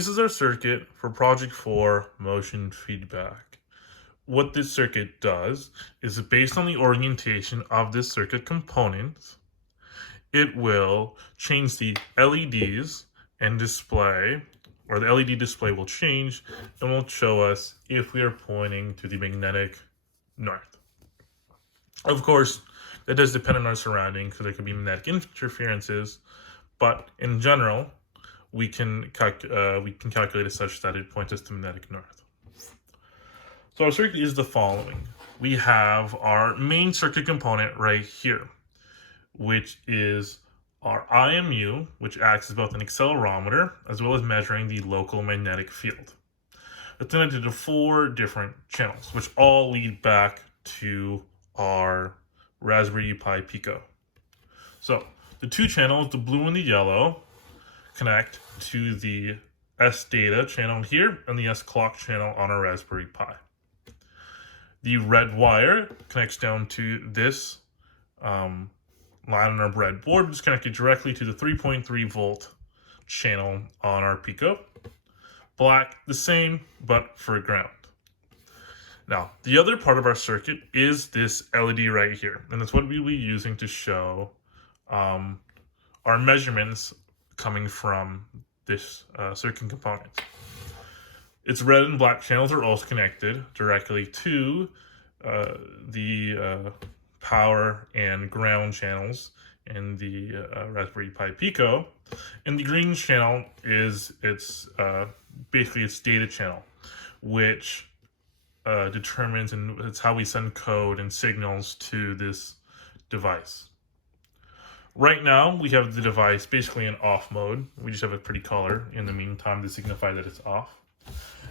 This is our circuit for Project 4 motion feedback. What this circuit does is based on the orientation of this circuit component, it will change the LEDs and display, or the LED display will change and will show us if we are pointing to the magnetic north. Of course, that does depend on our surroundings, so there could be magnetic interferences, but in general, we can calculate it such that it points us to magnetic north. So our circuit is the following. We have our main circuit component right here, which is our IMU, which acts as both an accelerometer as well as measuring the local magnetic field. It's connected to 4 different channels, which all lead back to our Raspberry Pi Pico. So the 2 channels, the blue and the yellow, connect to the S data channel here and the S clock channel on our Raspberry Pi. The red wire connects down to this line on our breadboard, which is connected directly to the 3.3 volt channel on our Pico. Black, the same, but for ground. Now, the other part of our circuit is this LED right here, and that's what we'll be using to show our measurements coming from this circuit component. Its red and black channels are also connected directly to the power and ground channels in the Raspberry Pi Pico. And the green channel is basically its data channel, which determines, and it's how we send code and signals to this device. Right now, we have the device basically in off mode. We just have a pretty color in the meantime to signify that it's off.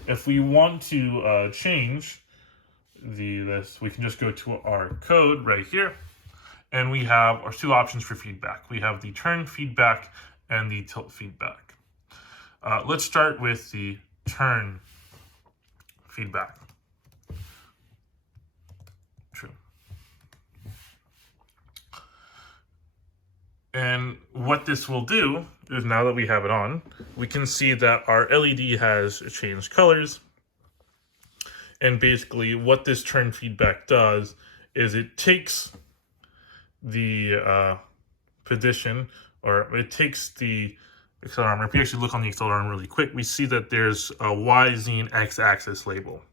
If we want to change this, we can just go to our code right here, and we have our 2 options for feedback. We have the turn feedback and the tilt feedback. Let's start with the turn feedback. True. And what this will do is, now that we have it on, we can see that our LED has changed colors. And basically what this turn feedback does is it takes the position, or it takes the accelerometer. If you actually look on the accelerometer really quick, we see that there's a Y, Z, and X axis label.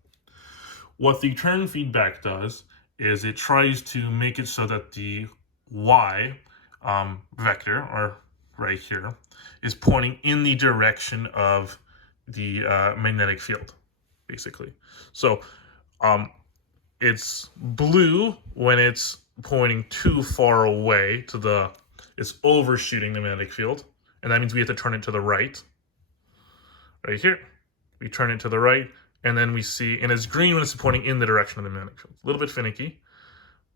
What the turn feedback does is it tries to make it so that the Y vector, or right here, is pointing in the direction of the magnetic field, basically. So it's blue when it's pointing too far away to it's overshooting the magnetic field, and that means we have to turn it to the right. Right here, we turn it to the right, and then we see, and it's green when it's pointing in the direction of the magnetic field. A little bit finicky.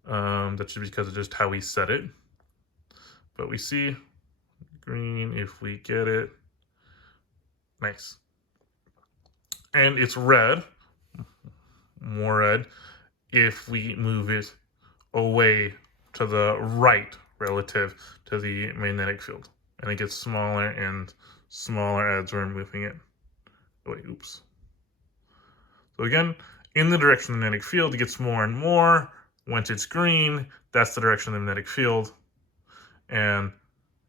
That's just because of just how we set it. But we see green if we get it. Nice. And it's red, more red, if we move it away to the right relative to the magnetic field. And it gets smaller and smaller as we're moving it. Oh, wait, oops. So again, in the direction of the magnetic field, it gets more and more. Once it's green, that's the direction of the magnetic field. And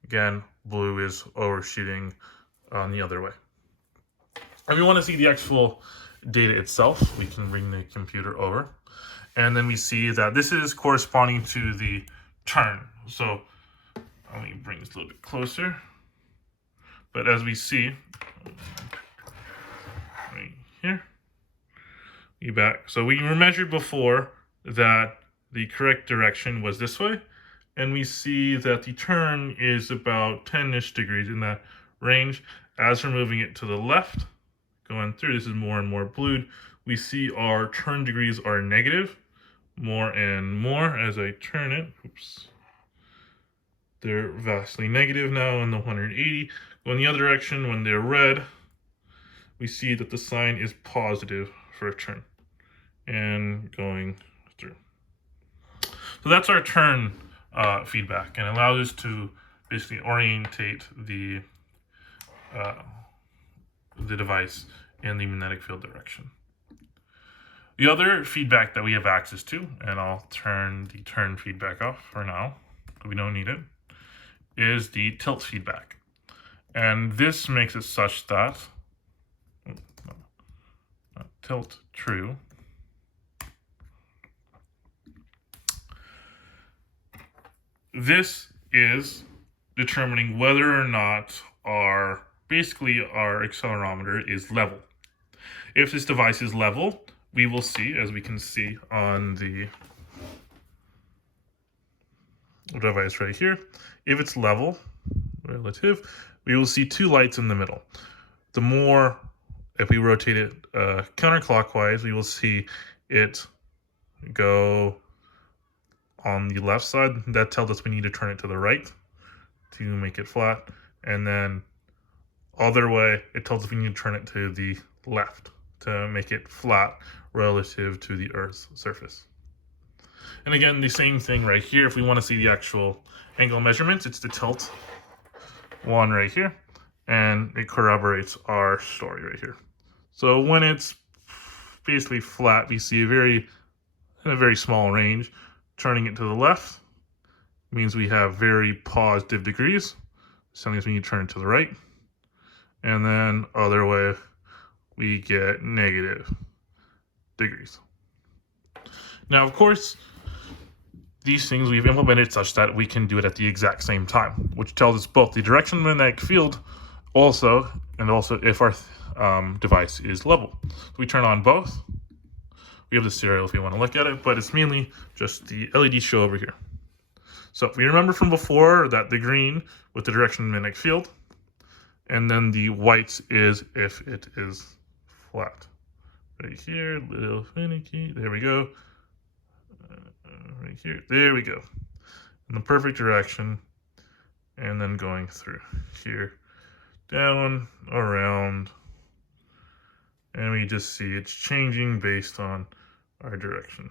again, blue is overshooting on the other way. If we want to see the actual data itself, we can bring the computer over. And then we see that this is corresponding to the turn. So let me bring this a little bit closer. But as we see, right here, so we measured before that the correct direction was this way. And we see that the turn is about 10-ish degrees in that range. As we're moving it to the left, going through, this is more and more blued, we see our turn degrees are negative, more and more as I turn it. Oops. They're vastly negative now in the 180. Going the other direction, when they're red, we see that the sign is positive for a turn. And going through. So that's our turn feedback, and allows us to basically orientate the the device in the magnetic field direction. The other feedback that we have access to, and I'll turn the turn feedback off for now, we don't need it, is the tilt feedback. And this makes it such that tilt true. This is determining whether or not our accelerometer is level. If this device is level, we will see, as we can see on the device right here, if it's level, relative, we will see two lights in the middle. The more, if we rotate it counterclockwise, we will see it go on the left side. That tells us we need to turn it to the right to make it flat. And then other way, it tells us we need to turn it to the left to make it flat relative to the Earth's surface. And again, the same thing right here. If we want to see the actual angle measurements, it's the tilt one right here, and it corroborates our story right here. So when it's basically flat, we see in a very small range. Turning it to the left means we have very positive degrees, telling us we need to turn it to the right. And then other way, we get negative degrees. Now, of course, these things we've implemented such that we can do it at the exact same time, which tells us both the direction of the magnetic field and also if our device is level. So we turn on both. We have the serial if you want to look at it, but it's mainly just the LED show over here. So if we remember from before that the green with the direction of the magnetic field, and then the whites is if it is flat. Right here, little finicky, there we go. Right here, there we go. In the perfect direction, and then going through here, down, around, and we just see it's changing based on our direction.